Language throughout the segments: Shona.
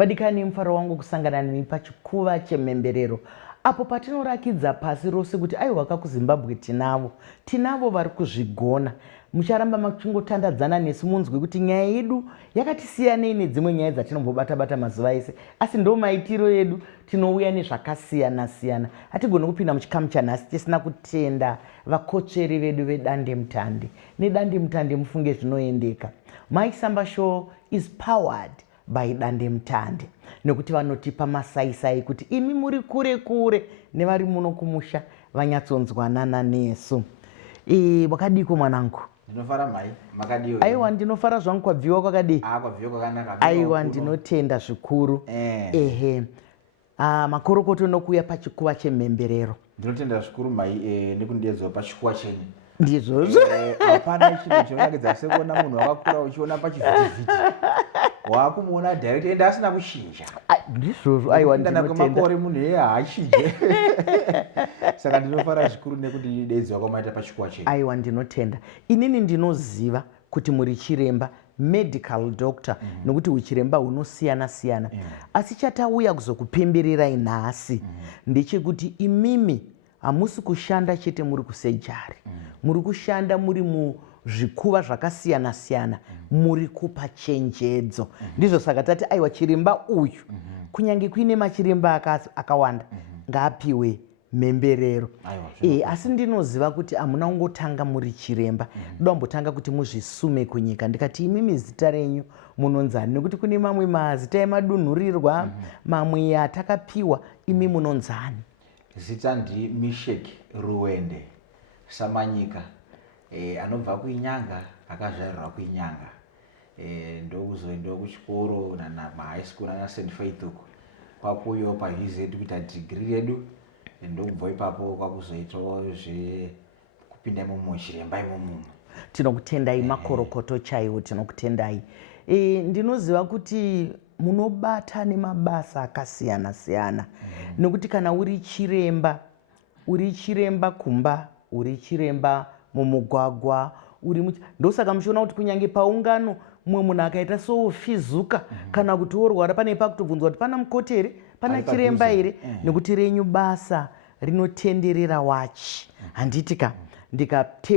vadikani mufaro wangu kusangana nemi pachikuva chemhemberero apo patinorakidza pasi rose kuti aiwa kuZimbabwe tinavo vari kuzvigona. Mucharamba machingotandadzana nesu munzwe kuti nyaya yedu yakatisiyanei nedzimwe nyaya dzatinombobata-bata mazuva ese, asi ndo maitiro edu tinouya nezvakasiyana-siyana. Hatigoni kupinda muchikamu chanhasi tisina kutenda vakotsveri vedu vedandemutande. Nedandemutande mufunge zvinoendeka. My Samba Show is powered by Dandemutande. Nekuti vanotipa masaisai kuti imi muri kure kure nevari muno kumusha vanyatsonzwanana nesu. Wakadiko mwanangu? Ndinofara mai, makadiyo. Aiwa ndinofara zvangu kwabviwa kwakadii? Kwabviwa kwakanaka. Aiwa ndinotenda zvikuru. Ehe. Makorokoto nokuya pachikuva chemhemberero. Ndinotenda zvikuru mai nekundedzwa pachikuva chenyu. Ndizvozvo. Hapana chinhu chinorakidza sekuona munhu wakakura uchiona pachivhitivhiti. Wakumuona direct ende asina kushinja. Ndizvozvo aiwa ndinotenda. Kwemakore munhu iye haachinje. Saka ndinofara zvikuru nekuti ndidedzwa kwamaita pachikuva chenyu. Aiwa ndinotenda. Inini ndinoziva kuti muri chiremba, medical doctor, nokuti uchiremba hunosiyana-siyana. Asi chatauya kuzokupembererai nhasi ndechekuti imimi hamusi kushanda chete muri kusejari. Muri kushanda muri muzvikuva zvakasiyana-siyana. Muri kupa chenjedzo. Ndizvo saka tati aiwa chiremba uyu, kunyange kuine machiremba akawanda, ngaapiwe mhemberero. Asi ndinoziva kuti hamuna kungotanga muri chiremba. Ndombotanga kuti muzvisume kunyika. Ndikati imimi zita renyu munonzani? Nekuti kune mamwe mazita emadunhurirwa, mamwe atakapiwa, imi munonzani? Zita ndiMesheki Ruwende Samanyika, anobva kuinyanga, akazvarirwa kuinyanga. Ndokuzoenda kuchikoro mahigh school ana St Faith uko. Kwakuyo paVZ kuita degree yedu. Ndokubva ipapo kwakuzoitawo zvekupinda muchiremba imomo. Tinokutendai makorokoto chaiwo, tinokutendai. Ndinoziva kuti munobata nemabasa akasiyana-siyana. Nokuti kana uri chiremba kumba, uri chiremba mumugwagwa, ndosaka muchiona kuti kunyange paungano mumwe munhu akaita sofizuka kana kuti worwara pane pakutobvunzwa kuti pana mukoti here, pana chiremba here, nekuti renyu basa rinotenderera wachi. Handitika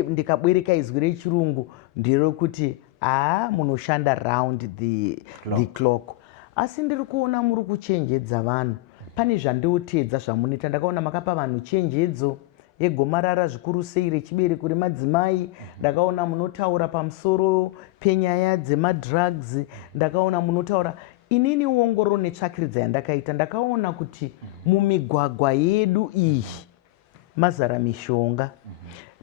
ndikabwereka izwi rechirungu nderokuti munoshanda round the clock. Asi ndiri kuona muri kuchenjedza vanhu. Pane zvandiotedza zvamunoita. Ndakaona makapa vanhu chenjedzo yegomarara zvikuru sei rechibereko remadzimai. Ndakaona munotaura pamusoro penyaya dzemadrugs. Ndakaona munotaura. Inini ongororo netsvakiridza yandakaita, ndakaona kuti mumigwagwa yedu iyi mazara mishonga.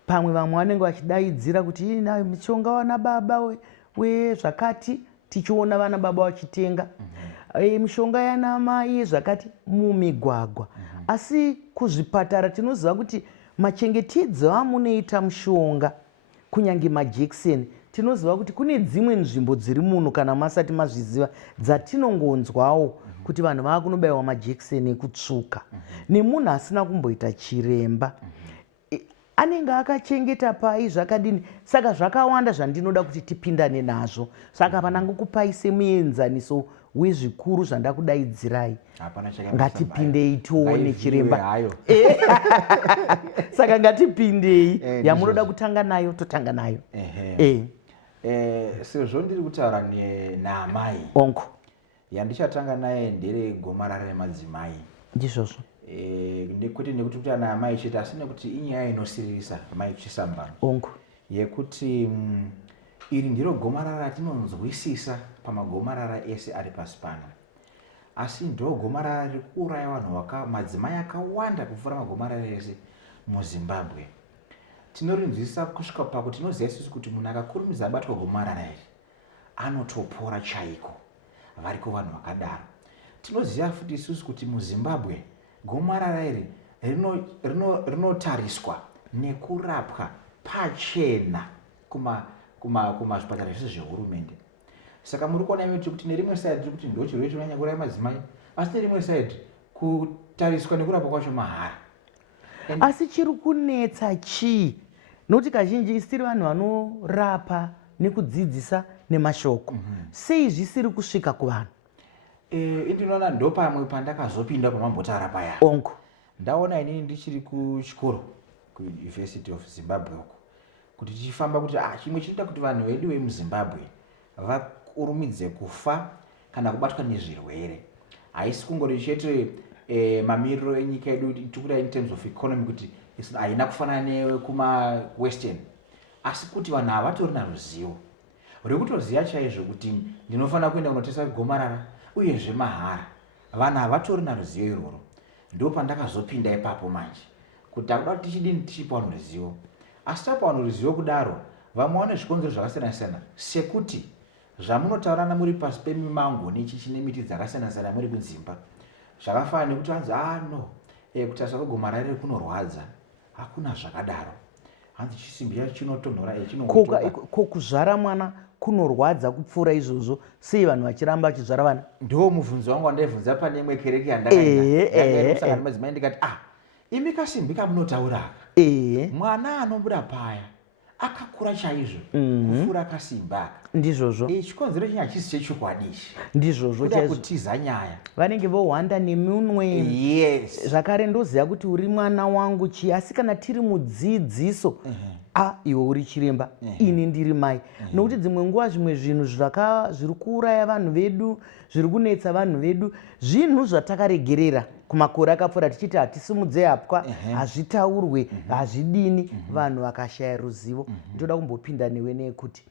Pamwe vamwe vanenge vachidaidzira kuti mishonga wana baba wezvakati, tichiona vana baba vachitenga. Mishonga yana mai zvakati mumigwagwa. Asi kuzvipatara tinoziva kuti machengetedzo amunoita mushonga, kunyange majekiseni, tinoziva kuti kune dzimwe nzvimbo dziri muno kana masati mazviziva dzatinongonzwawo kuti vanhu vakunobayiwa majekiseni ekutsvuka. Nemunhu asina kumboita chiremba. Anenge akachengeta pai zvakadini. Saka zvakawanda zvandinoda kuti tipindane nazvo. Saka panangokupai semuenzaniso wezvikuru zvandakudaidzirai. Ngatipindei tione chiremba. Saka ngatipindei. Yamunoda kutanga nayo totanga nayo. Sezvo ndiri kutaura naamai. Onko. Yandichatanga naye ndere gomarara remadzimai. Ndizvozvo. Kwete nekuti kuti ana amai chete, asi nekuti inyaya inosiririsa mai kuchisambano. Onko. Yekuti iri ndiro gomarara ratinonzwisisa pamagomarara ese ari pasi pano. Asi ndo gomarara riri kuuraya vanhu madzimai akawanda kupfuura magomarara ese muZimbabwe. Tinorinzwisisa kusvika pakuti tinoziva isusu kuti munhu akakurumidza abatwa gomarara iri anotopora chaiko. Variko vanhu vakadaro. Tinoziva futi isusu kuti muZimbabwe gomarara iri rinotariswa nekurapwa pachena kumazvipatara zvese zvehurumende. Saka muri kuona imi kuti nerimwe side tiri kuti ndo chirwere chinonyanya kuuraya madzimai, asi nerimwe side kutariswa nekurapwa kwacho mahara. Asi chiri kunetsa chii? Nokuti kazhinji isiri vanhu vanorapa nekudzidzisa nemashoko. Sei zvisiri kusvika kuvanhu? Indinoona ndo pamwe pandakazopinda pamambotara paya. Ongo. Ndaona inini ndichiri kuchikoro kuUniversity of Zimbabwe uko. Kuti tichifamba kuti chimwe chinoita kuti vanhu vedu vemuZimbabwe vakurumidze kufa kana kubatwa nezvirwere. Haisi kungori chete mamiriro enyika yedu tikuda in terms of economy kuti haina kufanana nekuma western. Asi kuti vanhu havatorina ruzivo rwekutoziva chaizvo kuti ndinofanira kuenda kunotesa gomarara uyezve mahara. Vanhu havatorina ruzivo iroro. Ndo pandakazopinda ipapo manje kuti takuda kuti tichidini tichipa vanhu ruzivo. Asi tapa vanhu ruzivo kudaro vamwe vane zvikonzero zvakasiyana-siyana sekuti zvamunotaurana muri pasi pemimango nechine miti dzakasiyana-siyana muri kudzimba zvakafanana nekuti hanzi no kutarisa kwegomarara riri kunorwadza. Hakuna zvakadaro. Hanzi chisimbi chacho chinotonhora kuzvara mwana kunorwadza kupfuura izvozvo. Sei vanhu vachiramba vachizvara vana? Ndo mubvunzo wangu wandaibvunza pane imwe kereke yandakaenda madzimai ndikati imi kasimbi kamunotaura aka mwana anobuda paya akakura chaizvo kupfuura kasimbi aka. Ndizvozvo. Chikonzero chinhu hachisi chechokwadi ichi. Ndizvozvo kuda kutiza nyaya. Vanenge vohwanda nemunwe. Yes. Zvakare ndoziva kuti uri mwana wangu chi, asi kana tiri mudzidziso iwe uri chiremba ini ndiri mai. Nokuti dzimwe nguva zvimwe zvinhu zviri kuuraya vanhu vedu, zviri kunetsa vanhu vedu, zvinhu zvatakaregerera kumakore akapfuura tichiti hatisimudzei hapwa, hazvitaurwe, hazvidini, vanhu vakashaya ruzivo. Ndoda kumbopinda newe nekuti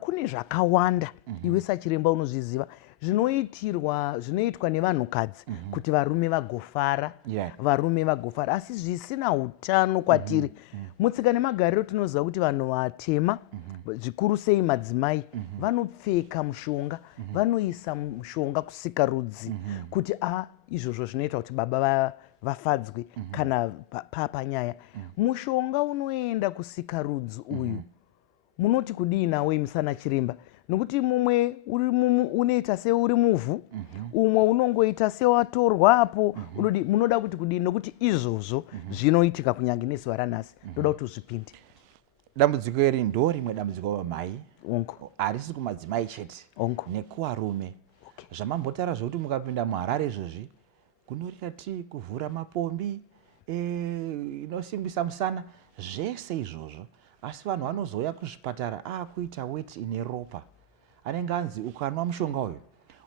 kune zvakawanda iwe sachiremba unozviziva zvinoitwa nevanhukadzi kuti varume vagofara, varume vagofara, asi zvisina utano kwatiri. Mutsika nemagariro tinoziva kuti vanhu vatema zvikuru sei madzimai vanopfeka mushonga, vanoisa mushonga kusikarudzi kuti izvozvo zvinoita kuti baba vafadzwe kana papanyaya. Mushonga unoenda kusikarudzi uyu munoti kudii nawe musana chiremba? Nokuti mumwe unoita seuri muvhu, umwe unongoita sewatorwa apo. Munoda kuti kudii? Nokuti izvozvo zvinoitika kunyange nezuva ranhasi. Ndoda kuti uzvipinde. Dambudziko iri ndo rimwe dambudziko vamai, harisi kumadzimai chete nekuvarume. Zvamambotaura zvokuti mukapinda muHarare izvozvi kunorira tii, kuvhura mapombi, inosimbisa musana, zvese izvozvo. Asi vanhu vanozouya kuzvipatara kuita weti ine ropa. Anenge anzi ukanwa mushonga uyu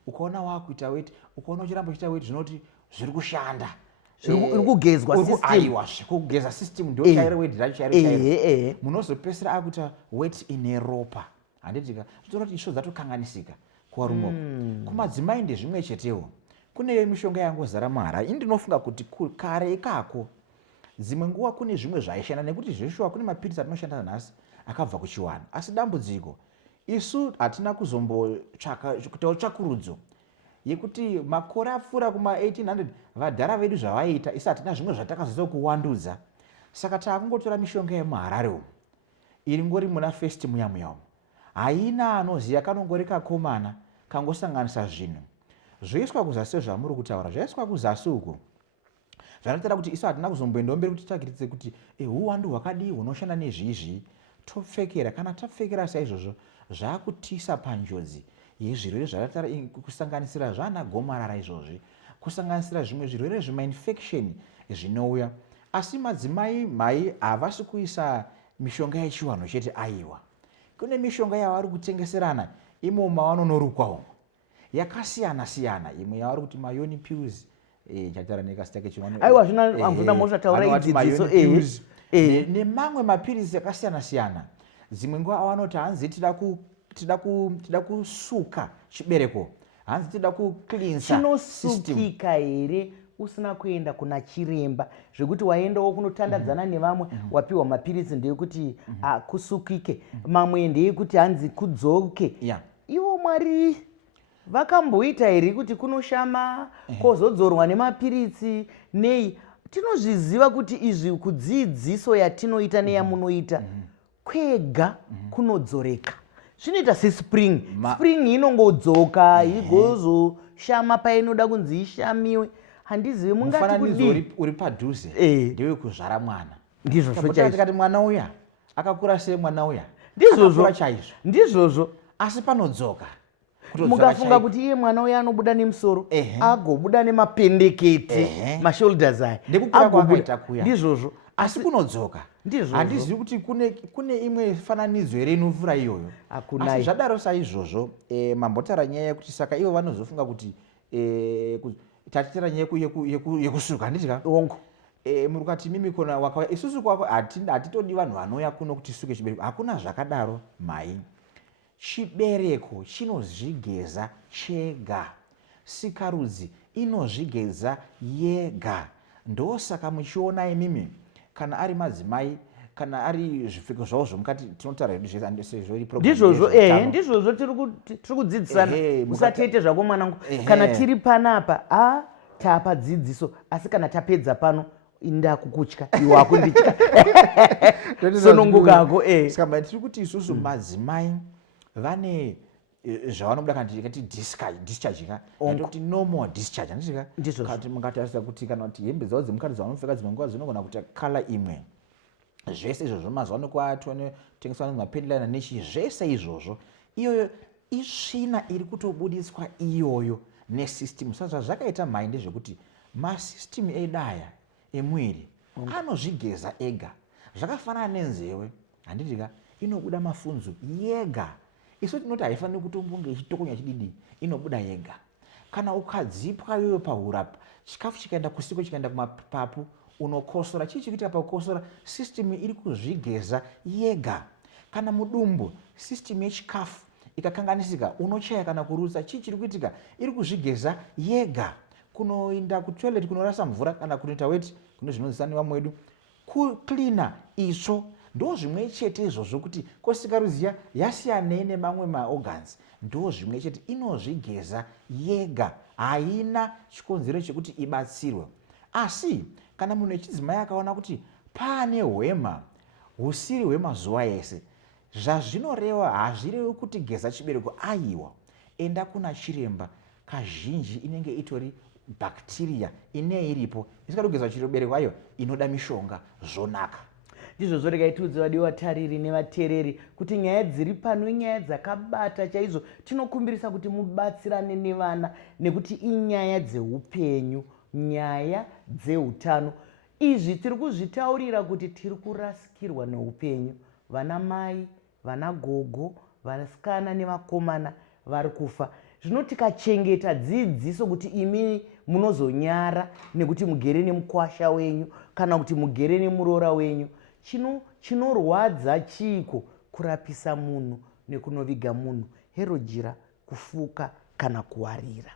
ukaona wakuita weti, ukaona uchiramba uchiita weti zvinoti zviri kushanda. Uri kugezwa system. Aiwa, kugeza system ndio chairo weti racho chairo. Munozopesera akuita weti ine ropa. Handitika zvinoti isho dzatokanganisika kuvarume. Kumadzimai ndezvimwe chetewo. Kune mishonga yangozara muHarare. Ndinofunga kuti kare ikako dzimwe nguva kune zvimwe zvaishanda, nekuti zveshuwa kune mapirisi atinoshanda nhasi akabva kuchiwana. Asi dambudziko isu hatina kutaura tsvakurudzo yekuti makore apfuura kuma1800 vadhara vedu zvavaiita, isu hatina zvimwe zvatakazodza kuwandudza. Saka takungotora mishonga yemuHarare umu iri ngori muna first muyamuya umu. Haina anoziya, kanongori kakomana kangosanganisa zvinhu zvoiswa kuzasi zvamuri kutaura, zvaiswa kuzasi uko. Zvanotaura kuti isu hatina kuzomboenda mberi kuti titsvakiridze kuti uwandu hwakadii hunoshanda nezvizvi, topfekera. Kana tapfekera saizvozvo zvakutisa panjodzi yezvirwere zvakataura kusanganisira zvana gomarara izvozvi, kusanganisira zvimwe zvirwere zvemainfection zvinouya. Asi madzimai mai havasi kuisa mishonga yechiwanhu chete aiwa. Kune mishonga yavari kutengeserana imo mavanonorukwa umo yakasiyana-siyana. Imwe yavari kuti mayoni pills, chataura nekasita kechimwana. Aiwa zvina amvuna mozvataura idzidziso nemamwe mapirisi akasiyana-siyana. Dzimwe nguva avanoti hanzi tida kusuka chibereko, hanzi tida kucleansa. Chinosukika here usina kuenda kuna chiremba zvekuti waendawo kunotandadzana nevamwe wapiwa mapirisi ndeyekuti kusukike, mamwe ndeyekuti hanzi kudzoke? Ivo Mwari vakamboita here kuti kunoshama kozodzorwa nemapirisi nei? Tinozviziva kuti izvi kudzidziso yatinoita neyamunoita kwega kunodzoreka. Zvinoita sespring. Spring inongodzoka igozoshama painoda kunzi ishamiwe. Handizivi mungati kudii uri padhuze ndewe kuzvara mwana. Ndizvozvo chaizvo. Mwana uya akakura sei? Mwana uya ndizvozvo chaizvo. Ndizvozvo asi panodzoka. mukafunga kuti iye mwana uya anobuda nemusoro agobuda nemapendeketi mashoulders aya ndekukura kwakaita kuya ndizvozvo asi kunodzoka ndizvozvo handizivi kuti kune imwe fananidzo here inovhura iyoyo asi zvadaro saizvozvo mambotaura nyaya yekuti saka ivo vanozofunga kuti tatitera nyaya yekusuka handitika ongo murukati mimikona wakauya isusu kwako hatitodi vanhu vanouya kuno kuti suke chibereko hakuna zvakadaro mai chibereko chinozvigeza chega sikarudzi inozvigeza yega ndosaka muchiona imimi kana ari madzimai kana ari zvipfeko zvavo zvomukati tinotaura ndizvozvo tiri kudzidzisana usatiite zvako mwanangu kana tiri panapa tapa dzidziso asi kana tapedza pano ndakukutya iwe wakunditya sonongukako saka tiri kuti isusu madzimai vane zvavanobuda kana tikati discharge kuti no more discharge handitika kati mungatarisa kuti kana kuti hembe dzavo dzemukati dzavanopfeka dzimwe nguva dzinogona kuti kala imwe zvese izvozvo mazuva anokuatengeswa nemapendlina nechi zvese izvozvo iyoyo isvina iri kutobudiswa iyoyo nesystem saka zvakaita mai ndezvekuti masystem edaya emwiri anozvigeza ega zvakafanana nenzeve handitika inobuda mafunzo yega isu tinoti haifaniri kutombonge ichitokonya chididi inobuda yega kana ukadzipwa iyoyo pahurapa chikafu chikaenda kusiko chikaenda kumapapu unokosora chii chikuitika pakukosora system iri kuzvigeza yega kana mudumbu system yechikafu ikakanganisika unochaya kana kurutsa chii chiri kuitika iri kuzvigeza yega kunoenda kutoilet kunorasa mvura kana kunoita weti kune zvinozisaniwa mwedu kuklina itsvo ndo zvimwe chete izvozvo kuti kosikarudzi yasiyanei nemamwe maorgans ndo zvimwe chete inozvigeza yega haina chikonzero chekuti ibatsirwe asi kana munhu echidzimai akaona kuti paane hwema husiri hwemazuva ese zvazvinoreva hazvirevi kuti geza chibereko aiwa enda kuna chiremba kazhinji inenge itori bacteria inei iripo isikadi kugeza chibereko ayo inoda mishonga zvonaka ndizvozvo regai tiudze vadiwa tariri nevateereri kuti nyaya dziri pano inyaya dzakabata chaizvo tinokumbirisa kuti mubatsirane nevana nekuti inyaya dzeupenyu nyaya dzeutano izvi tiri kuzvitaurira kuti tiri kurasikirwa neupenyu vana mai vana gogo vasikana nevakomana vari kufa zvino tikachengeta dzidziso kuti imi munozonyara nekuti mugere nemukwasha wenyu kana kuti mugere nemuroora wenyu chinorwadza chiko kurapisa munhu nekunoviga munhu herojira kufuka kana kuwarira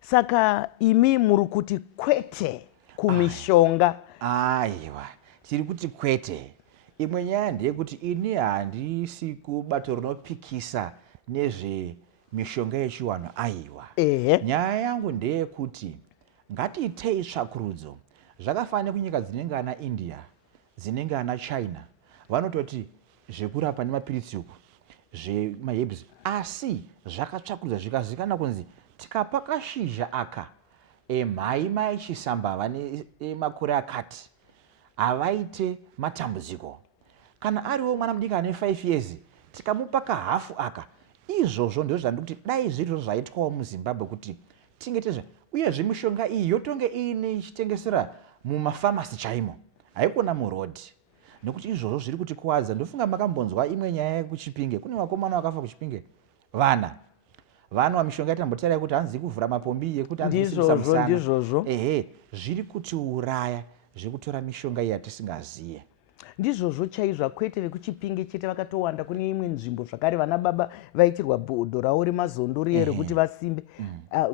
saka imi muri kuti kwete kumishonga aiwa tiri kuti kwete imwe nyaya ndeyekuti ini handisi kubato rinopikisa nezvemishonga yechiwanhu aiwa nyaya yangu ndeyekuti ngatiitei tsvakurudzo zvakafanana kunyika dzinenge ana India dzinenge ana China vanototi zvekurapa nemapirisi uku zvemahebs asi zvakatsvakurudzwa zvikazikana kunzi tikapa kashizha aka emhai maichisamba vane makore akati havaite matambudziko kana ariwo mwana mudiki ane 5 years tikamupa kahafu aka izvozvo ndizvo zvandikuti dai zviri zvaitwawo muZimbabwe kuti tingetezve uyezve mishonga iyi yotonge iine ichitengesera mumafamasi chaimo haikona murodhi nekuti izvozvo zviri kutikuwadza ndofunga makambonzwa imwe nyaya yekuChipinge kune vakomana vakafa kuChipinge vana vanwa mishonga yatambotaura kuti hanzi kuvhura mapombi yekuti ndizvozvo zviri kutiuraya zvekutora mishonga iyi yatisingaziye ndizvozvo chaizvo kwete vekuChipinge chete vakatowanda kune imwe nzvimbo zvakare vana baba vaitirwa bhodho ravo remazondo riye rekuti vasimbe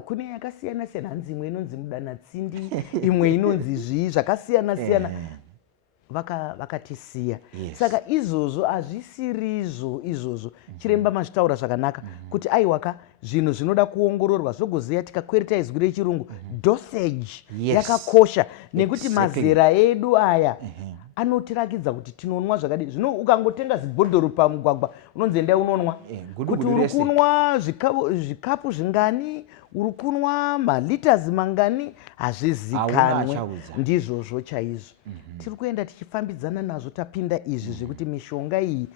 kune yakasiyana siyana hanzi imwe inonzi Mudanatsindi imwe inonzi zvii zvakasiyana siyana vakatisiya saka izvozvo hazvisirizvo izvozvo chiremba mazvitaura zvakanaka kuti aiwaka zvinhu zvinoda kuongororwa zvogoziya tikakwereta izwi rechirungu dosage yakakosha nekuti mazera edu aya anotirakidza kuti tinonwa zvakadii zvino ukangotenga zibhodhoro pamugwagwa unonzi endai unonwa kuti uri kunwa zvikapu zvingani uri kunwa malitazi mangani hazvizikanwe ndizvozvo chaizvo tiri kuenda tichifambidzana nazvo tapinda izvi zvekuti mishonga iyi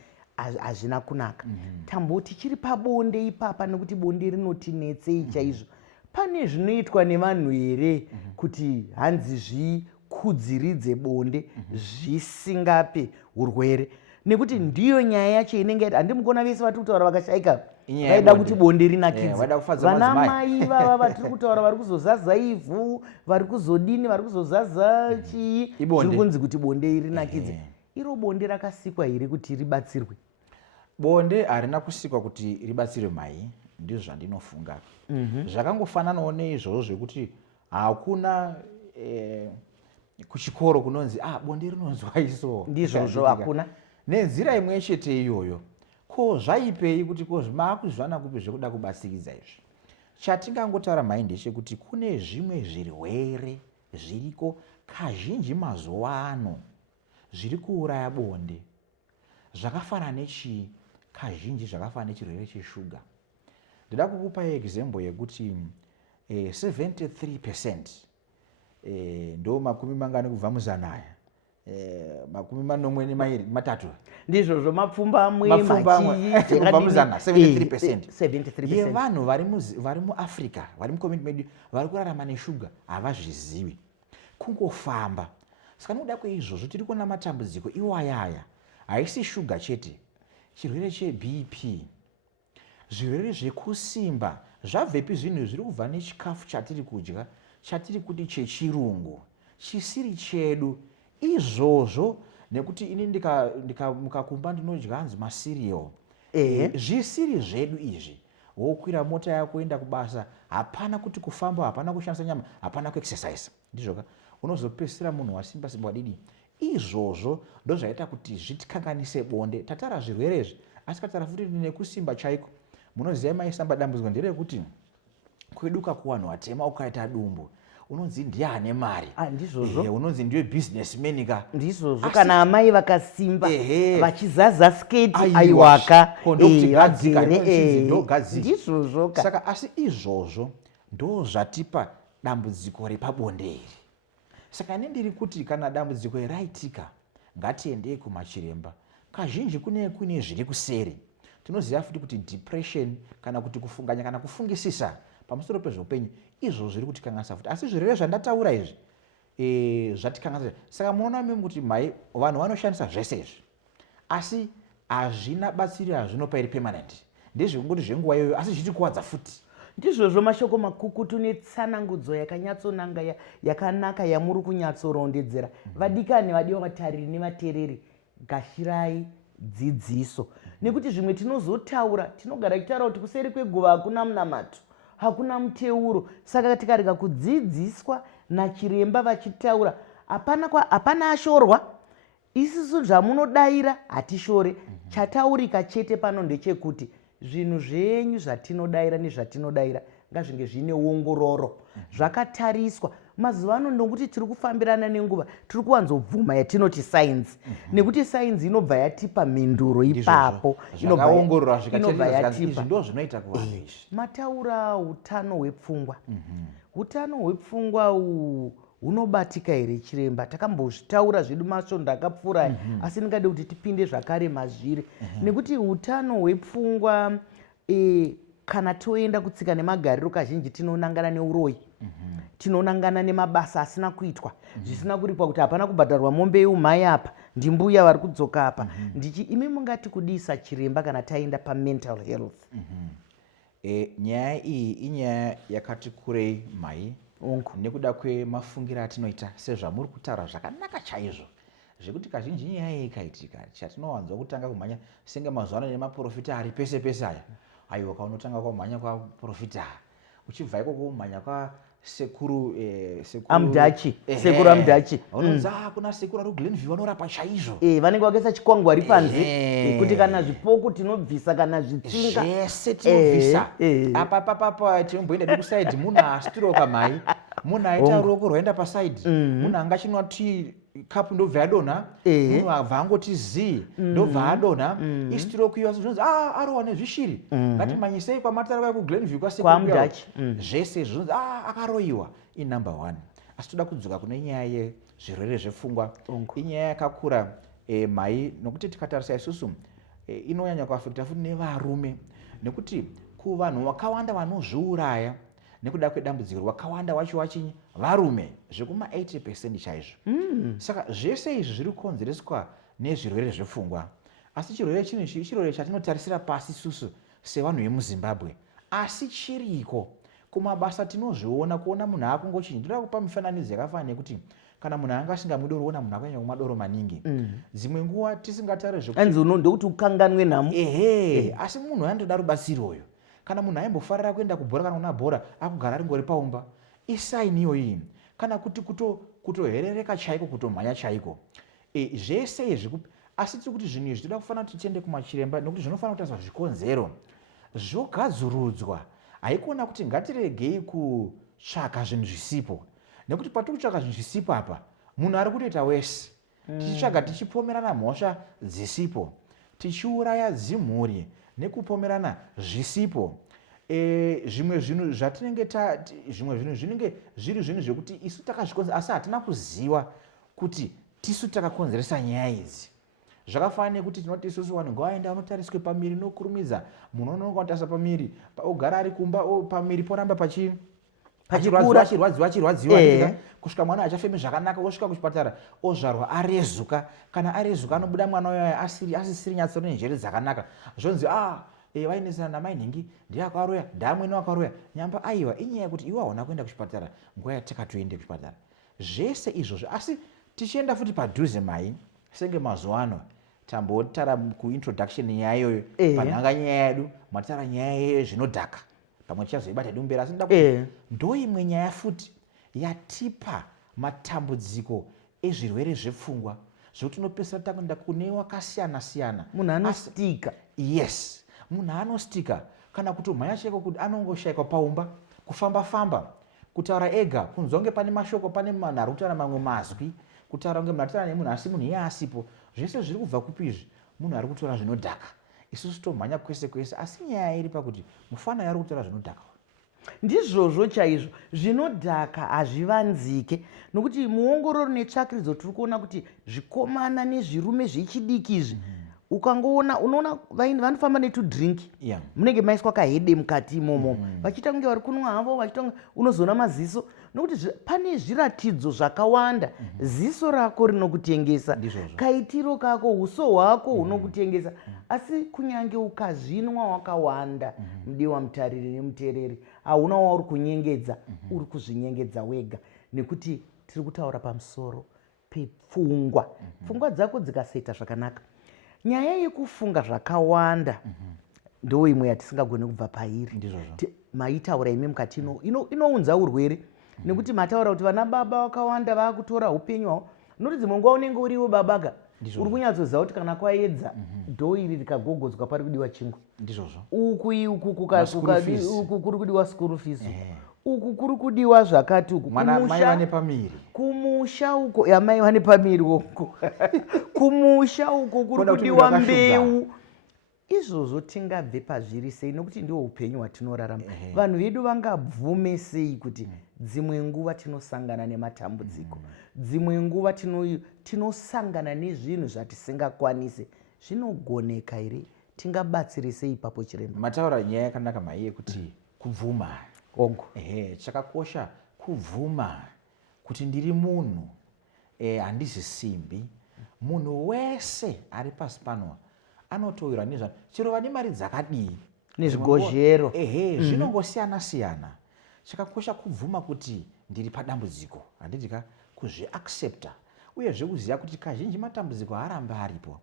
hazvina kunaka. Tamboti chiri pabonde ipapa, nekuti bonde rinotinetsei chaizvo, pane zvinoitwa nevanhu here kuti hanzi zvikudziridze bonde zvisingape urwere? Nekuti ndiyo nyaya yacho inenge yaita, handi mukuona vese vari kutaura vakashayika vaida kuti bonde rinakidze. Vana mai vava vatiri kutaura vari kuzozaza ivhu, vari kuzodini, vari kuzozaza chii, zviri kunzi kuti bonde rinakidze. Iro bonde rakasikwa here kuti ribatsirwe? Bonde harina kusikwa kuti ribatsirwe mai, ndizvo zvandinofunga. Zvakangofananawo neizvozvo zvekuti hakuna kuchikoro kunonzi bonde rinonzwa iso, ndizvozvo hakuna. Nenzira imwe chete iyoyo, ko zvaipei kuti ko makuzvana kupi zvekuda kubatsiridza izvi? Chatingangotaura mai ndechekuti kune zvimwe zvirwere zviriko kazhinji mazuva ano zviri kuuraya bonde. Zvakafanana nechii? Kazhinji zvakafanana nechirwere cheshuga. Ndida kukupa example yekuti 73% ndo makumi mangani kubva muzanaya, 43 ndizvozvo mapfumba amwe kubva muzana 73% yevanhu vari muAfrica, vari mukomiti medu, vari kurarama neshuga havazvizivi, kungofamba. Saka nokuda kweizvozvo tiri kuona matambudziko iwayaya, haisi shuga chete, chirwere cheBP, zvirwere zvekusimba. Zvabvepi zvinhu zviri kubva nechikafu chatiri kudya, chatiri kuti chechirungu, chisiri chedu izvozvo. Nekuti ini mukakumba ndinodya hanzi masirial, zvisiri zvedu izvi. Wokwira mota yako enda kubasa, hapana kuti kufamba, hapana kushandisa nyama, hapana kuexercise, ndizvoka unozopesera munhu wasimba simba wadidi. Izvozvo ndo zvaita kuti zvitikanganise bonde. Tatara zvirwere izvi, asi katara futi nekusimba chaiko. Munoziva maisamba dambudziko nderekuti kweduka kuvanhu vatema ukaita dumbu unonzi ndiye ane mari, ndizvozvo unonzi ndiye businessman ka, ndizvozvo. Kana amai vakasimba vachizaza sketi aiwaka ndizvozvo. Saka asi izvozvo ndo zvatipa dambudziko repabonde iri. Saka ine ndiri kuti kana dambudziko raitika ngatiendei kumachiremba. Kazhinji kune zviri kuseri. Tinoziva futi kuti depression kana kuti kufunganya kana kufungisisa pamusoro pezveupenyu izvo zviri kutikanganisa futi. Asi zvirwere zvandataura izvi zvatikanganisa. Saka munoona mimi kuti mai vanhu vanoshandisa zvese izvi, asi hazvina batsiro hazvinopa iri permanent. Ndezvekungoti zvenguva iyoyo, asi zvichikuwadza futi. Ndizvozvo mashoko makukutu netsanangudzo yakanyatsonanga yakanaka yamuri kunyatsorondedzera. Vadikani, vadiwa vatariri nevateereri, gashirai dzidziso, nekuti zvimwe tinozotaura tinogara tichitaura kuti kuseri kweguva hakuna munamato, hakuna muteuro. Saka tikarega kudzidziswa nachiremba vachitaura, hapana ashorwa. Isusu zvamunodaira hatishore. Chataurika chete pano ndechekuti zvinhu zvenyu zvatinodaira nezvatinodaira ngazvinge zvine ongororo, zvakatariswa. Mazuva ano ndokuti tiri kufambirana nenguva, tiri kuwanzobvuma yatinoti sainzi, nekuti sainzi inobva yatipa mhinduro ipapo, inobva yatipa. Ndo zvinoita kuvanhu izvi. Mataura utano hwepfungwa. Utano hwepfungwa hunobatika here chiremba? Takambozvitaura zvedu masvondo akapfuura, asi ndingade kuti tipinde zvakare mazviri, nekuti utano hwepfungwa kana toenda kutsika nemagariro kazhinji tinonangana neuroyi, tinonangana nemabasa asina kuitwa, zvisina kuripwa, kuti hapana kubhadharwa mombe yeumhai apa, ndimbuya vari kudzoka apa. Imi mungati kudisa chiremba kana taenda pamental health? Nyaya iyi inyaya yakati kurei mai, nekuda kwemafungira atinoita sezvamuri kutaura zvakanaka chaizvo, zvekuti kazhinji nyaya iyi ikaitika chatinowanzwa kutanga kumhanya senge mazuva ano nemaprofita ari pese pese aya. Aiwa, kaunotanga kumhanya kwaprofita, uchibva iko kumhanya kwasekuru Amdachi, sekuru Amdachi, unonzi kuna sekuru ari kuGlenview vanorapa chaizvo. Vanenge vakaisa chikwangwari panze kuti kana zvipoko tinobvisa, kana zvitsinga zvese tinobvisa. Apa tinomboenda nekusaidhi munhu asitiroka mai, munhu aita ruoko rwaenda pasaidhi, munhu angachinwa tii kapu ndobva yadonha, munhu abva angoti zii ndobva adonha, isitiroku iyo zvinonzi arowa nezvishiri, ngatimanyisei kwamatara kuGlenview kwasekuru zvese zvinonzi akaroiwa. Inumber 1. Asi toda kudzoka kune nyaya yezvirwere zvepfungwa. Inyaya yakakura mai, nokuti tikatarisa isusu inonyanya kuafekta futi nevarume, nekuti kuvanhu vakawanda vanozviuraya nekuda kwedambudziko vakawanda wacho wachinyi varume zvekuma 80% chaizvo. Saka zvese izvi zviri kukonzereswa nezvirwere zvepfungwa. Asi chirwere chino chirwere chatinotarisira pasi isusu sevanhu vemuZimbabwe, asi chiriko kumabasa tinozviona, kuona munhu akungochinja. Ndoda kupa mifananidzo yakafanana nekuti kana munhu anga asingamwi doro, ona munhu akanyanya kumwa doro maningi, dzimwe nguva tisingatare zvokuti ndokuti ukanganwe nhamo. Asi munhu anotoda rubatsiro uyu. Kana munhu aimbofarira kuenda kubhora kana kuna bhora akugara ringori paumba, isaini iyoyi. Kana kuti kutoherereka chaiko, kutomhanya chaiko. Zvese izvi asi tiri kuti zvinhu izvi toda kufanira kuti tiende kumachiremba, nekuti zvinofanira kutariswa zvikonzero zvogadzirudzwa. Haikona kuti ngatiregei kutsvaka zvinhu zvisipo, nekuti patiri kutsvaka zvinhu zvisipo apa munhu ari kutoita wese. Tichitsvaga tichipomerana mhosva dzisipo, tichiuraya dzimhuri nekupomerana zvisipo. Zvimwe zvinhu zvatinenge zvimwe zvinhu zvinenge zviri zvinhu zvekuti isu takazvikonzera asi hatina kuziva kuti tisu takakonzeresa nyaya idzi. Zvakafanana nekuti tinoti isusu vanhu ngavaenda vanotariswe pamiri nokurumidza. Munhu unotarisa pamiri, ogara ari kumba, pamiri poramba pachirwadziwa, kusvika mwana achafemi zvakanaka, osvika kuchipatara ozvarwa arezuka. Kana arezuka anobuda mwana uyoyo asisiri nyatsoro nenjere dzakanaka, zvonzi vainesana namai nhingi, ndiye akaroya, ndaamwene wakaroya. Nyamba aiwa, inyaya yekuti iwe hauna kuenda kuchipatara nguva yatakatoende kuchipatara. Zvese izvozvo, asi tichienda futi padhuze mai, senge mazuva ano tambotara kuintroduction yayoyo panhanga nyaya yedu, matara nyaya yezvinodhaka, pamwe tichazoibata dumbera. Asi ndo imwe nyaya futi yatipa matambudziko ezvirwere zvepfungwa, zvokuti tinopesera takuenda kune wakasiyana siyana. Munhu anostika. Yes, munhu anostika, kana kutomhanya chaiko, kuti anongoshayikwa paumba, kufamba-famba, kutaura ega, kunzwa kunge pane mashoko, pane munhu ari kutaura mamwe mazwi, kutaura kunge munhu ari kutaura nemunhu asi munhu iye asipo. Zvese zviri kubva kupizvi munhu ari kutora zvinodhaka. Isusu tomhanya kwese kwese, asi nyaya iri pakuti mufana ari kutora zvinodhaka. Ndizvozvo chaizvo, zvinodhaka hazvivanzike, nokuti muongororo netsvakiridzo tiri kuona kuti zvikomana nezvirume zvichidiki izvi, ukangoona unoona vanofamba netudhiringi, munenge maiswa kahede mukati imomo, vachiita kunge vari kunwa havo, vachiita unozoona maziso, nokuti pane zviratidzo zvakawanda. Ziso rako rinokutengesa, kaitiro kako, uso hwako hunokutengesa. Asi kunyange ukazvinwa wakawanda, mudiwa mutariri nemuteereri, hauna wauri kunyengedza, uri kuzvinyengedza wega, nekuti tiri kutaura pamusoro pepfungwa. Pfungwa dzako dzikaseta zvakanaka, nyaya yekufunga zvakawanda ndo imwe yatisingagoni kubva pairi. Maitaura imi mukati inounza urwere, nekuti mataura kuti vana baba vakawanda vakutora upenyu hwavo. Noti dzimwe nguva unenge uriwo babaga, uri kunyatsoziva kuti kana kwaedza dho iri rikagogodzwa pari kudiwa chingwa. Uku kuri kudiwa school fees, uku kuri kudiwa zvakati, uku kumusha uko yamai vane pamiri uko kumusha uko kuri kudiwa mbeu. Izvozvo tingabve pazviri sei? Nokuti ndiwo upenyu hwatinorarama. Vanhu vedu vangabvume sei kuti dzimwe nguva tinosangana nematambudziko, dzimwe nguva tinosangana nezvinhu zvatisingakwanise? Zvinogoneka here? Tingabatsire sei ipapo chiremba? Mataura nyaya yakanaka mai yekuti kubvuma. Chakakosha kubvuma kuti ndiri munhu, handisi simbi. Munhu wese ari pasi pano anotowirwa nezvanhu, chero vane mari dzakadii, nezvigozhero, zvinongosiyana siyana. Chakakosha kubvuma kuti ndiri padambudziko, handidika kuzviaccepta, uyezve kuziva kuti kazhinji matambudziko haaramba aripo.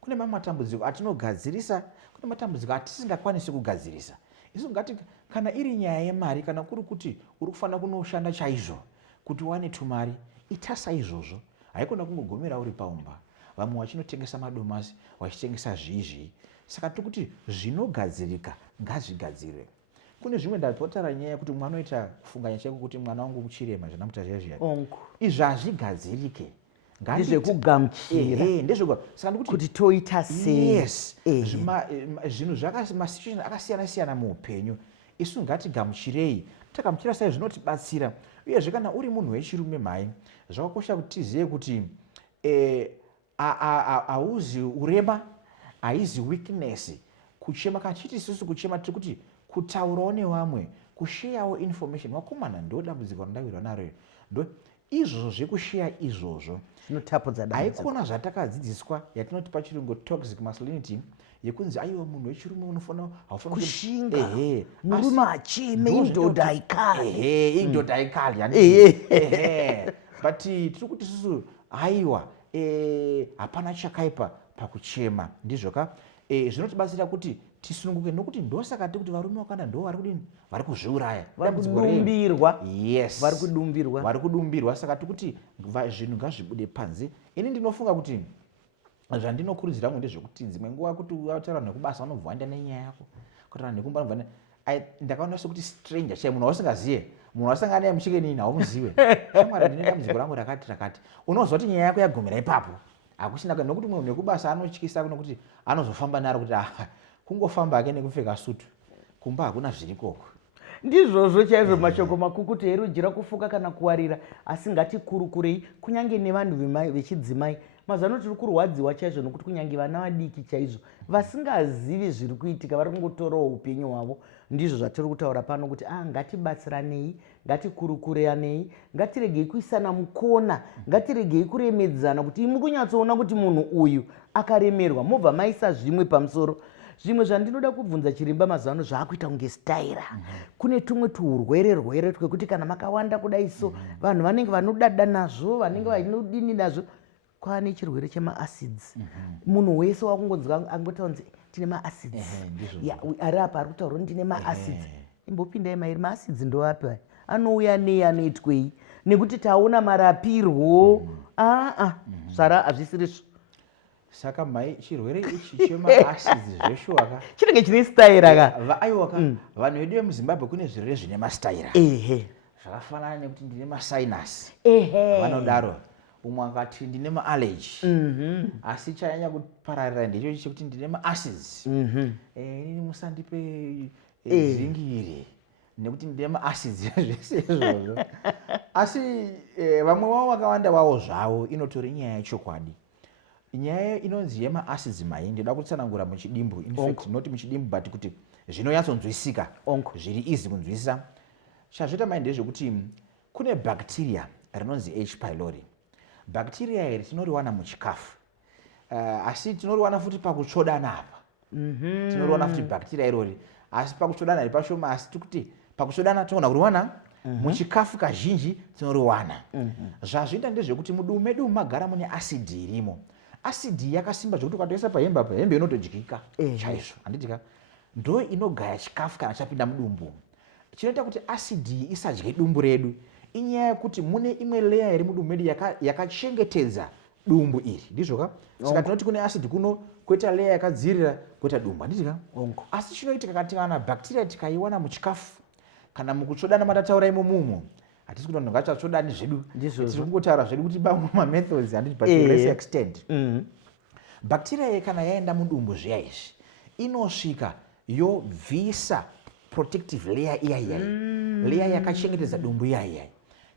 Kune mamwe matambudziko atinogadzirisa, kune matambudziko atisingakwanisi kugadzirisa. Isu ngati kana iri nyaya yemari, kana kuri kuti uri kufanira kunoshanda chaizvo kuti uwane tumari, ita saizvozvo. Haikona kungogomera uri paumba, vamwe vachinotengesa madomasi, vachitengesa zviizvi. Saka tiri kuti zvinogadzirika ngazvigadzire. Kune zvimwe ndapotara nyaya yekuti mwana oita kufunganya chaiko kuti mwana wangu muchirema zvanamuta zviya izvi hazvigadzirike. Ndezvekugamuchira kuti toita sei. Zvinhu masituation akasiyana siyana muupenyu, isu ngatigamuchirei. Takamuchira sai zvinotibatsira. Uyezve kana uri munhu wechirume mai, zvakakosha kuti tizive kuti hauzi urema haizi weakness. Kuchema kachiti isusu kuchema tiri kuti kutaurawo nevamwe, kusheyawo information. Wakomana ndo dambudziko randawirwa naro ndo izvozvo zvekusheya izvozvo zvinotapudza dambudziko. haikona zvatakadzidziswa yatinoti pachirungu toxic masculinity, yekunzi aiwa munhu wechirume unofanira kushinga murume achime indodha aikali indodha aikali but tiri kuti isusu haiwa hapana chakaipa pakuchema, ndizvoka. Zvinotibatsira kuti tisununguke, nokuti ndosaka tiri kuti varume vakanda ndo vari kudini, vari kuzviuraya, vari kudumbirwa. Yes, vari kudumbirwa. Saka tiri kuti zvinhu ngazvibude panze. Ini ndinofunga kuti zvandinokurudzira mwe ndezvekuti dzimwe nguva kuti utaura nekubasa unobvanda nenyaya yako, kutaura nekumba unobvanda. Ndakaona sekuti stranger chai, munhu wasingaziye, munhu wasangana naye muchikenini haumuziwe, shamwari ndine dambudziko rangu rakati, unozwa kuti nyaya yako yagumira ipapo, hakuchina kana, nokuti munhu nekubasa anotyisa nokuti anozofamba naro kuti kungofamba hake nekupfeka sutu, kumba hakuna zviri koko. Ndizvozvo chaizvo mashoko makukutu erujira kufuka kana kuwarira, asi ngatikurukurei kunyange nevanhu vechidzimai. Mazano tiri kurwadziwa chaizvo nokuti kunyange vana vadiki chaizvo vasingazivi zviri kuitika, vari kungotorawo upenyu hwavo. Ndizvo zvatiri kutaura pano kuti ngatibatsiranei, ngatikurukuranei, ngatiregei kuisana mukona, ngatiregei kuremedzana, kuti muri kunyatsoona kuti munhu uyu akaremerwa mobva maisa zvimwe pamusoro. Zvimwe zvandinoda kubvunza Chiremba mazano zvaakuita kunge staira. Kune tumwe turwere twekuti kana makawanda kudai so vanhu vanenge vanodada nazvo, vanenge vanodini nazvo. Kwane chirwere chemaacids. Munhu wese wakungonzwa angotaunzi tine maacids. Ari apa ari kutaura kuti tine maacids. Imbopindai mairi, maacids ndoapi? Anouya nei, anoitwei? Nekuti taona marapirwo. Zvara hazvisirizvo. Saka mai chirwere ichi chemaacids zveshuwaka chinenge chine staira ka. Aiwaka vanhu vedu vemuZimbabwe kune zvirwere zvine mastaira. Zvakafanana nekuti ndine masinus. Vanodaro. Umwe akati ndine maallergy. Asi chanyanya kupararira ndecho chekuti ndine maacids. Inini musandipe zingiri nekuti ndine maacids zvese izvozvo. Asi vamwe vavo vakawanda vavo zvavo inotori nyaya yechokwadi. Nyaya inonzi yemaacids mai ndida kutsanangura muchidimbu, in fact not muchidimbu but kuti zvinonyatsonzwisika, zviri easy kunzwisisa. Chazvoita mai ndezvekuti kune bacteria rinonzi H. pylori. Bacteria iri tinoriwana muchikafu, asi tinoriwana futi pakutsvodana apa. Tinoriwana futi bacteria irori, asi pakutsvodana iri pashoma, asi tikuti pakutsvodana tinoona kuriwana muchikafu kazhinji tinoriwana. Zvazvinoita ndezvekuti mudumbu medu magara mune acid irimo. Acid yakasimba zvekuti ukatoisa pahembe apa, hembe inotodyika chaizvo, handitika. Ndo inogaya chikafu kana chapinda mudumbu. Chinoita kuti acid isadye dumbu redu inyaya yekuti mune imwe layer iri mudumbu medu yakachengetedza dumbu iri, ndizvoka. Saka tinoti kune acid kuno koita layer yakadzirira koita dumbu, handitika. Asi chinoitika kana bacteria tikaiwana muchikafu kana mukutsvodana matataura imomo, hatisi kuti vanhu ngatichatsvodani zvedu, tiri kungotaura zvedu kuti bamwe mamethods handiti but to less extent. Bacteria iyi kana yaenda mudumbu zviya izvi inosvika yobvisa protective layer iyayai, layer yakachengetedza dumbu iyayai.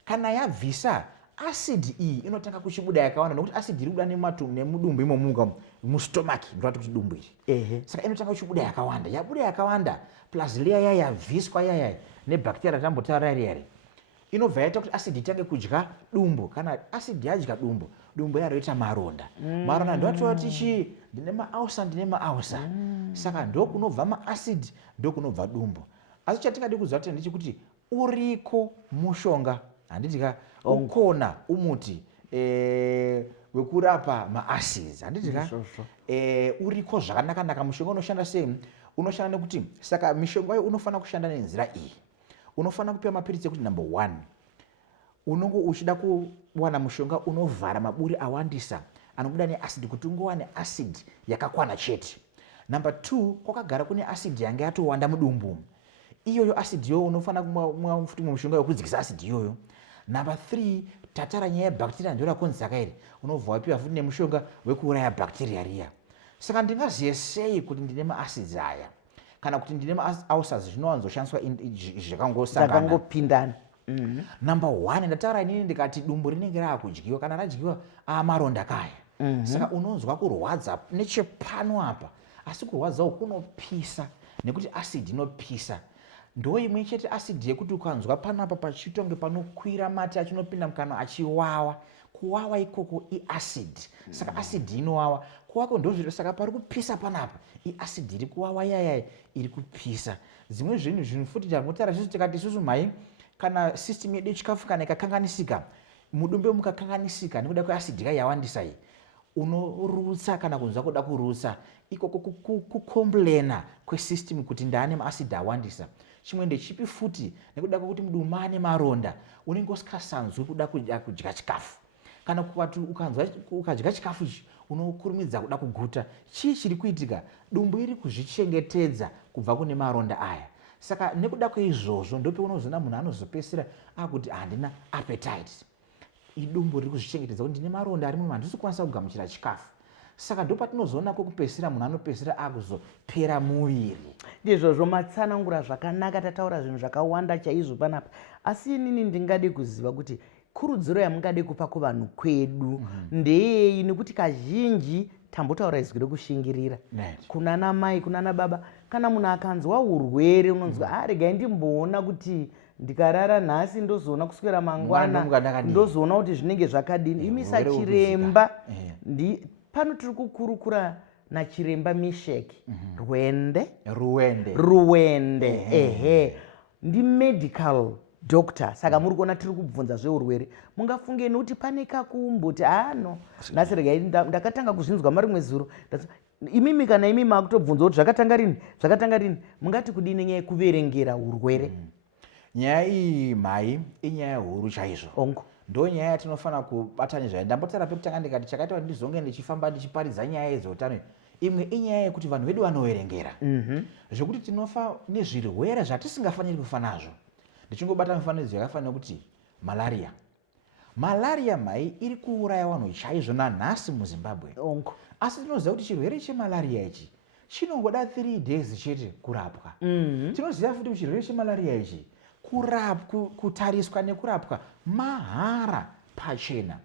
Kana yabvisa, acid iyi inotanga kuchibuda yakawanda, nokuti acid iri kubuda nemudumbu imomuka mustomach, ndorati kuti dumbu iri. Saka inotanga kuchibuda yakawanda, yabuda yakawanda plus layer yaya yabviswa yayai nebacteria tambotaura yari inobva yaita kuti acid itange kudya dumbu. Kana acid yadya dumbu, dumbu yaroita maronda. Maronda ndoatova tichi ndine maausa, ndine maausa. Saka ndokunobva maacid, ndokunobva dumbu. Asi chatingadi kuziva kuti ndechekuti uriko mushonga, handitika, ukona umuti wekurapa maacids, handitika. Uriko zvakanaka. Mushonga unoshanda sei? Unoshanda nekuti, saka mishonga yo unofanira kushanda nenzira iyi. Unofanira kupiwa mapiritsi ekuti number 1 unongo uchida kuwana mushonga unovhara maburi awandisa anobuda neacid kuti ungowane acid yakakwana chete. Number 2 kwakagara kune acid yange yatowanda mudumbu, iyoyo acid yo unofanira kumwa futi mushonga wekudzikisa acid iyoyo. Number 3 tatara nyaya yebacteria ndio rakonzesa kairi, unobva wapiwa futi nemushonga wekuuraya bacteria riya. Saka ndingaziye sei kuti ndine maacids aya kana kuti ndine maulcers zvinowanzoshandiswa zvakangopindana. Number 1 ndataura inini ndikati dumbu rinenge raakudyiwa, kana radyiwa maronda kaya. Saka unonzwa kurwadza nechepano apa, asi kurwadzawo kunopisa nekuti acid inopisa. Ndo imwe chete acid yekuti ukanzwa panapa pachitonge panokwira mate achinopinda mukanwa achiwawa, kuwawa ikoko iacid. Saka acid inowawa kuwako ndozviro, saka pari kupisa panapa iacid iri kuwawa yaya iri kupisa. Zvimwe zvinhu futi tamunotaura isusu tikati isusu mai kana system yedu yechikafu kana ikakanganisika, mudumbu mukakanganisika nekuda kweacid yawandisa iyi, unorutsa kana kunzwa kuda kurutsa, ikoko kukomplena kwesystem kuti ndaane maacid awandisa. Chimwe ndechipi futi nekuda kwekuti mudumbu maane maronda, unenge usikasanzwi kuda kudya chikafu. Kana kuti ukadya chikafu ichi unokurumidza kuda kuguta, chii chiri kuitika? Dumbu iri kuzvichengetedza kubva kune maronda aya. Saka nekuda kweizvozvo ndope unozoona munhu anozopedzisira akuti handina appetite. Idumbu riri kuzvichengetedza kuti ndine maronda ari muno, handisi kukwanisa kugamuchira chikafu. Saka ndo patinozoona kwekupedzisira munhu anopedzisira akuzopera muviri. Ndizvozvo matsanangura zvakanaka, tataura zvinhu zvakawanda chaizvo panapa. Asi inini ndingade kuziva kuti kurudziro yamungade kupa kuvanhu kwedu ndeyei, nekuti kazhinji tambotaura izwi rekushingirira kunana mai kunana baba. Kana munhu akanzwa urwere unonzwa regai ndimboona kuti ndikarara nhasi ndozoona kuswera mangwana ndozoona kuti zvinenge zvakadini. Imisa chiremba. Pano tiri kukurukura nachiremba Misheki Ruwende. Ehe, ndi medical doctor. Saka muri kuona tiri kubvunza zveurwere. Mungafunge nekuti pane kakumboti no nhasi regai ndakatanga kuzvinzwa mari rimwe zuro. Imimi kana imi makutobvunza kuti zvakatanga rini, mungati kudini nyaya yekuverengera urwere? Nyaya iyi mai inyaya huru chaizvo. Ongo ndo nyaya yatinofanira kubatana zvayo. Ndambotara pekutanga ndikati chakaita kuti ndizonge ndichifamba ndichiparidza nyaya yezveutano. Imwe inyaya yekuti vanhu vedu vanoverengera zvokuti tinofa nezvirwere zvatisingafaniri kufa nazvo. Ndichingobata mifananidzo yakafanira kuti malaria mai iri kuuraya vanhu chaizvo nanhasi muZimbabwe. Ongo asi tinoziva kuti chirwere chemalaria ichi chinongoda 3 days chete kurapwa. Tinoziva futi kuti chirwere chemalaria ichi kutariswa nekurapwa mahara pachena.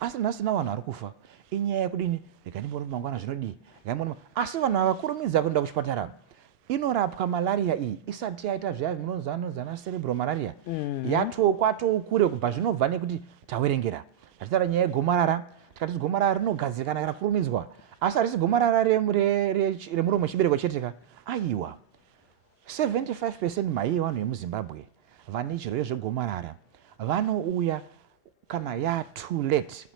Asi nhasi na vanhu vari kufa. Inyaya yekudini? Rega ndimboona mangwana zvinodii. Asi vanhu vakakurumidza kuenda kuchipatara, inorapwa malaria iyi isati yaita zviya zvinonzana cerebral malaria. Kwatoukure kubva zvinobva nekuti taverengera. Tachitaura nyaya yegomarara, tikati gomarara rinogadzirikana kana kurumidzwa, asi harisi gomarara remuromo wechibereko cheteka. Aiwa, 75% mai vanhu vemuZimbabwe vane chirwere zvegomarara vanouya kana too late,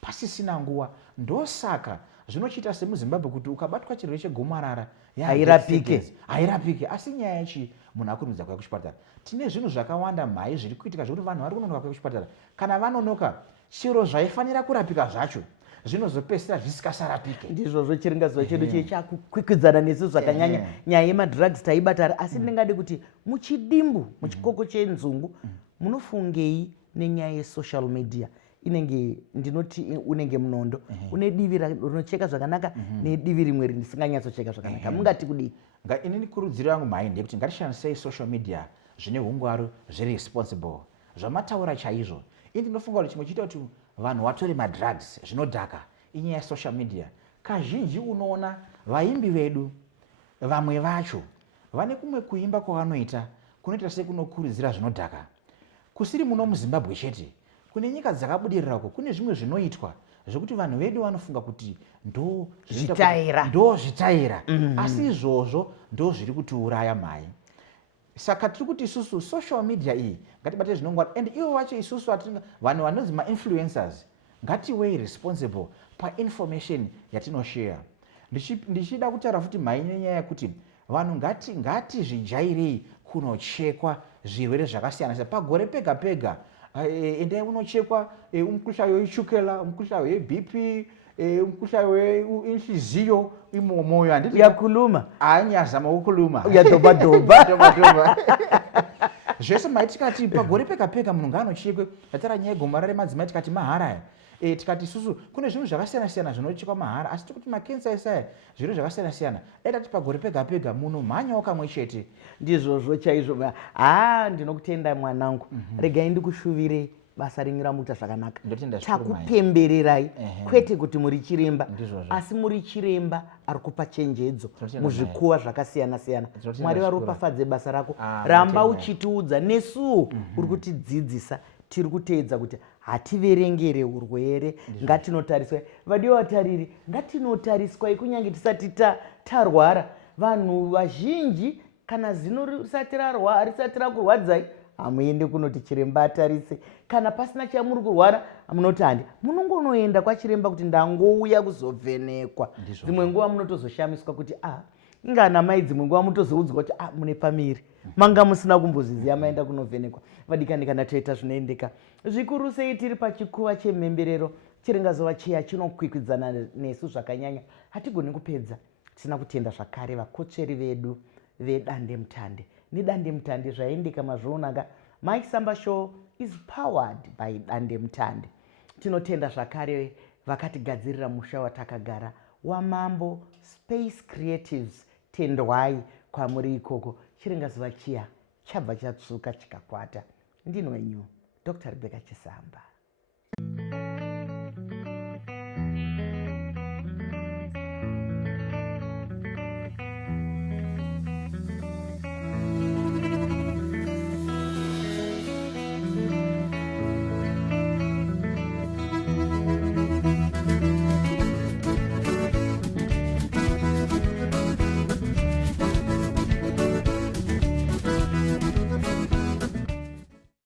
pasisina nguva. Ndosaka zvinochiita semuZimbabwe kuti ukabatwa chirwere chegomarara hairapike. Asi nyaya yachi munhu akurumidza kuuya kuchipatara. Tine zvinhu zvakawanda mai zviri kuitika zvokuti vanhu vari kunonoka kuuya kuchipatara. Kana vanonoka, chiro zvaifanira kurapika zvacho zvinozopedzisira zvisikasarapike. Ndizvozvo chiringazuva chedu chakukwikwidzana nesu zvakanyanya nyaya yemadrugs taibata. Asi ndingade kuti muchidimbu, muchikoko chenzungu, munofungei nenyaya yesocial media? Inenge ndinoti unenge munondo, une divi rinocheka zvakanaka nedivi rimwe risinganyatsocheka zvakanaka. Mungati kudii? Inini kurudziro yangu mai ndekuti ngatishandisei social media zvine hungwaru, zviri responsible, zvamataura chaizvo. Ini ndinofunga kuti chimwe chiita kuti vanhu vatore madrugs zvinodhaka inyaya yesocial media. Kazhinji unoona vaimbi vedu vamwe vacho vane kumwe kuimba kwavanoita kunoita sekunokurudzira zvinodhaka. Kusiri muno muZimbabwe chete, kune nyika dzakabudirira uko kune zvimwe zvinoitwa zvokuti vanhu vedu vanofunga kuti ndo zvitaira. Asi izvozvo ndo zviri kutiuraya mai. Saka tiri kuti isusu social media iyi ngatibate zvinongwara, and ivo vacho isusu vanhu vanonzi ma-influencers ngatiwei responsible pa-information yatinoshare. Ndichida kutaura futi mai nenyaya yekuti vanhu ngatizvijairei kunochekwa zvirwere zvakasiyana siyana pagore pega pega. Endai unochekwa umukhuhlane wechukela, umukhuhlane weBP, umukhuhlane wenhliziyo, imomoyo handiti yakuluma anyazama ukuluma yadhoba zvese mai tikati pagore pega pega munhu ngaanochekwe. Tatara nyaya yegomarara remadzimai tikati mahara. Tikati isusu kune zvinhu zvakasiyana siyana zvinochekwa mahara, asi tikuti makensa esaya zvinhu zvakasiyana siyana. Dai pagore pega pega munhu mhanyawo kamwe chete. Ndizvozvo chaizvo. Ndinokutenda mwanangu. Regai ndikushuvire basa rinyu ramuita zvakanaka. Ndotenda zvikuru mai. Takupembererai kwete kuti muri chiremba Ndizvozvo. asi muri chiremba ari kupa chenjedzo Ndotenda muzvikuwa zvakasiyana siyana. Ndotenda Mwari zvikuru. varopafadze basa rako. Ah, Ramba ndotenda. uchitiudza nesuwo uri kutidzidzisa tiri kuteedza kuti hativerengere urwere, ngatinotariswai. Vadiwa vatariri, ngatinotariswai kunyange tisati tarwara. Vanhu vazhinji kana zino risati rakurwadzai hamuende kunoti chiremba atarise. Kana pasina chamuri kurwara munoti handi, munongonoenda kwachiremba kuti ndangouya kuzovhenekwa. Dzimwe nguva munotozoshamiswa kuti ingana mai, dzimwe nguva mutozoudzwa kuti mune pamiri, manga musina kumbozviziva maenda kunovhenekwa. Vadikani, kana toita zvinoendeka zvikuru sei tiri pachikuva chemhemberero, chiringazova chiya chinokwikwidzana nesu zvakanyanya, hatigoni kupedza tisina kutenda zvakare vakotsveri vedu vedandemutande. Nedandemutande zvaendeka mazvionaga, Mike Samba Show is powered by Dandemutande. Tinotenda zvakare vakatigadzirira musha watakagara waMambo Space Creatives. Tendwai kwamuri ikoko, chiringazuva chiya chabva chatsvuka chikakwata. Ndinwenyu Dr. Rebecca Chisamba.